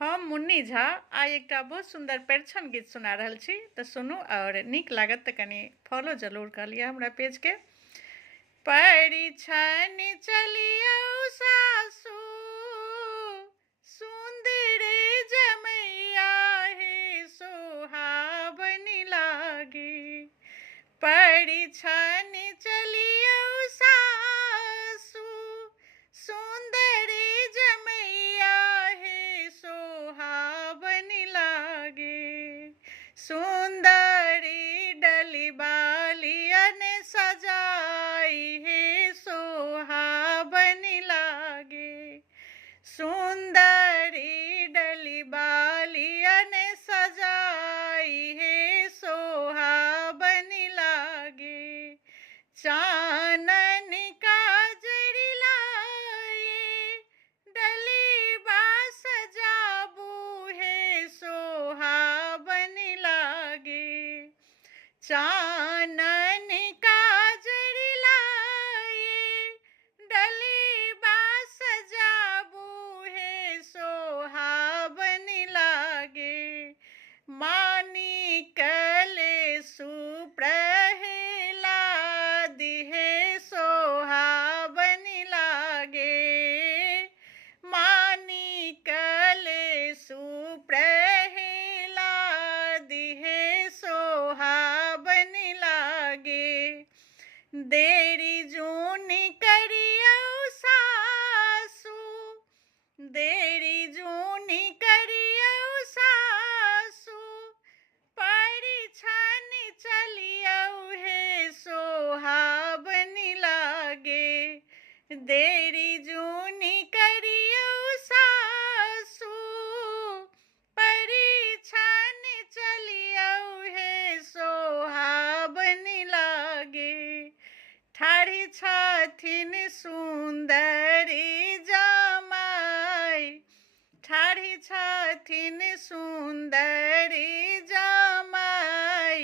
हम मुन्नी झा आइ एकटा बहुत सुंदर परिछन गीत सुना रहल छी तऽ सुनू और नीक लागत तऽ कनी फॉलो जरूर कर लिअ हमरा पेज के। परिछन चलियौ सासु सुंदर जमैया हे सोहाबनी लागे। परिछन चलियौ सासु सुंदर जमैया हे सोहाबनी लागे। सुंदरी डली बालियन सजाई हे सोहाबनी लागे। सुंदरी डली बालियन सजाई हे सोहाबनी लागे। चानन काजरी लाए डली बा सजाबू हे सोहाबनी लागे। चानन काजरी लाए डली बा सजाबू हे सोहाबनी लागे। मानिकल सुप्रहलाद हे सोहाबनी लागे। मानिकल सुप्रहलाद हे सोहाबनी लागे। देरी जून करियौ सासु देरी जून करियौ सासु परिछन चलियौ हे सोहाबनी लागे। देरी जून करियौ सासु परिछन चलियौ हे सोहाबनी लागे। ठाढ़ी छथिन सुंदरी जमाई ठाढ़ी छथिन सुंदरी जमाई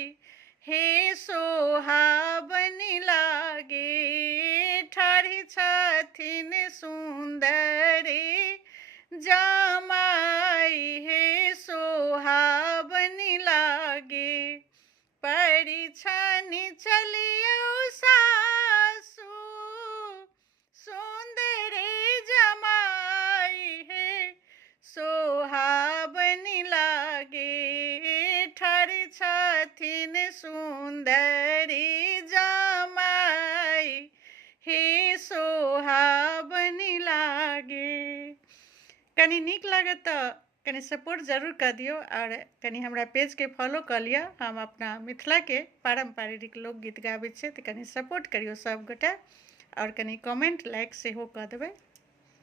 हे सोहाबनी लागे। ठाढ़ी छथिन सुंदरी जमाई हे सोहाबनी लागे। परिछन चलियौ सासु सुंदर जमाई हे सोहाबनी लागे। ठाढ़ी छथिन सुंदरी जमाई हे सोहाबनी लागे। कनी नीक लागत तऽ कनी सपोर्ट जरूर कर दियो और कनी हमरा पेज के फॉलो कर लिया। हम अपना मिथिला के पारंपरिक लोकगीत गाबै छियै तऽ कनी सपोर्ट करियो सब गोटा और कनी कमेंट लाइक सेहो कऽ देबै।